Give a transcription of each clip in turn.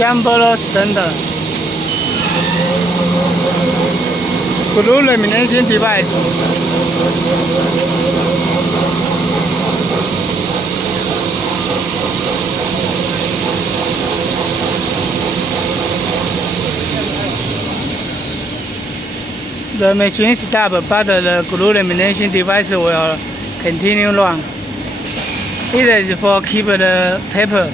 Jambolo standard. Glue lamination device. The machine stopped, but the glue lamination device will continue run. It is for keep the paper.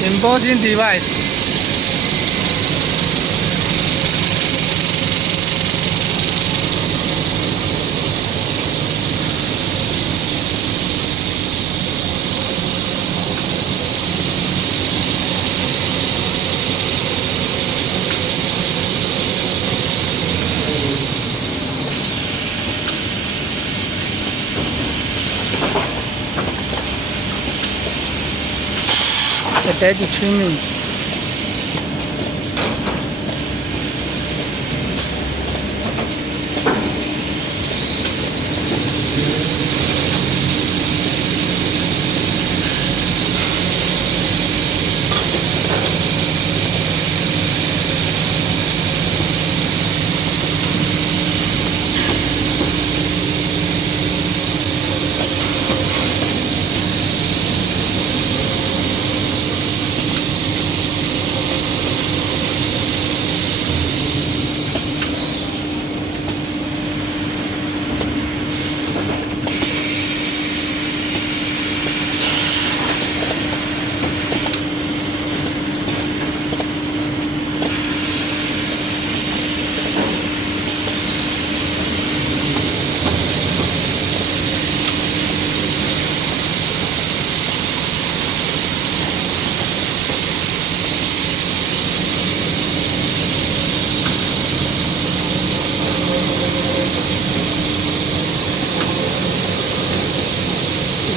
Embossing device. Attach trimming.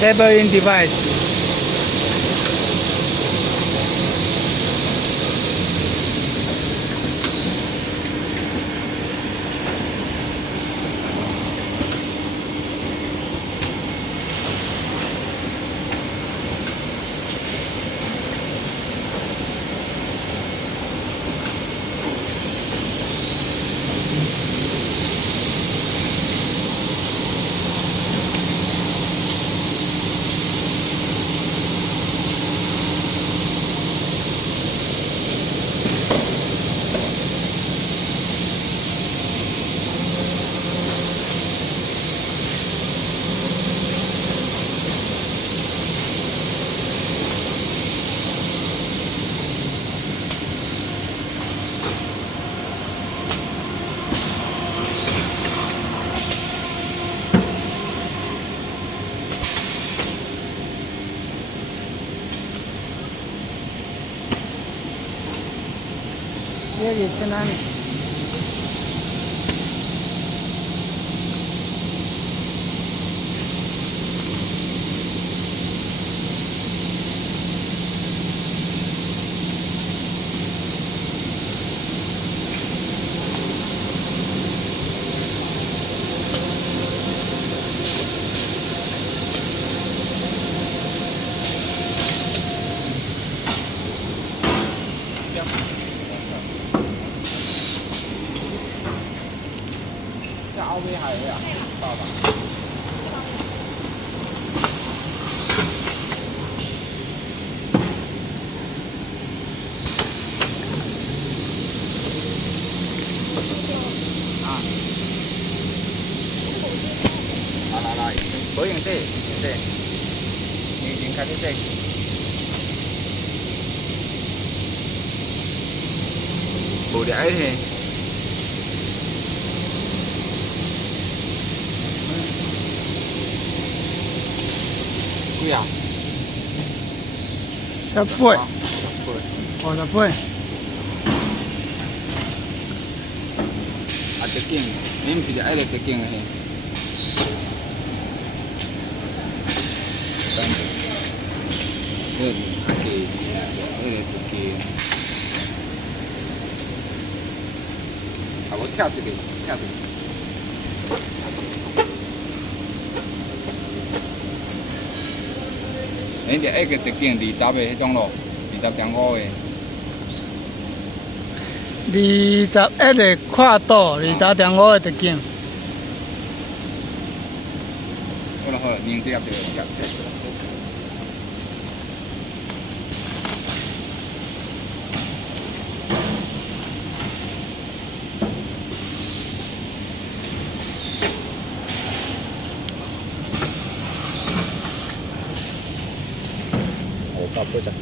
Labeling device.这里去哪里？後尾係啊，爸爸。來，保險先，你開啲先。冇啲嘢。啊！小杯，我的杯。啊，隻鏡，你唔是就愛嚟隻鏡嘅。啊，我跳一个，跳一个。你哋迄个特警20的迄种咯，20.5的。21的跨度，20.5的特警。好了好了，年纪也对了。580 分。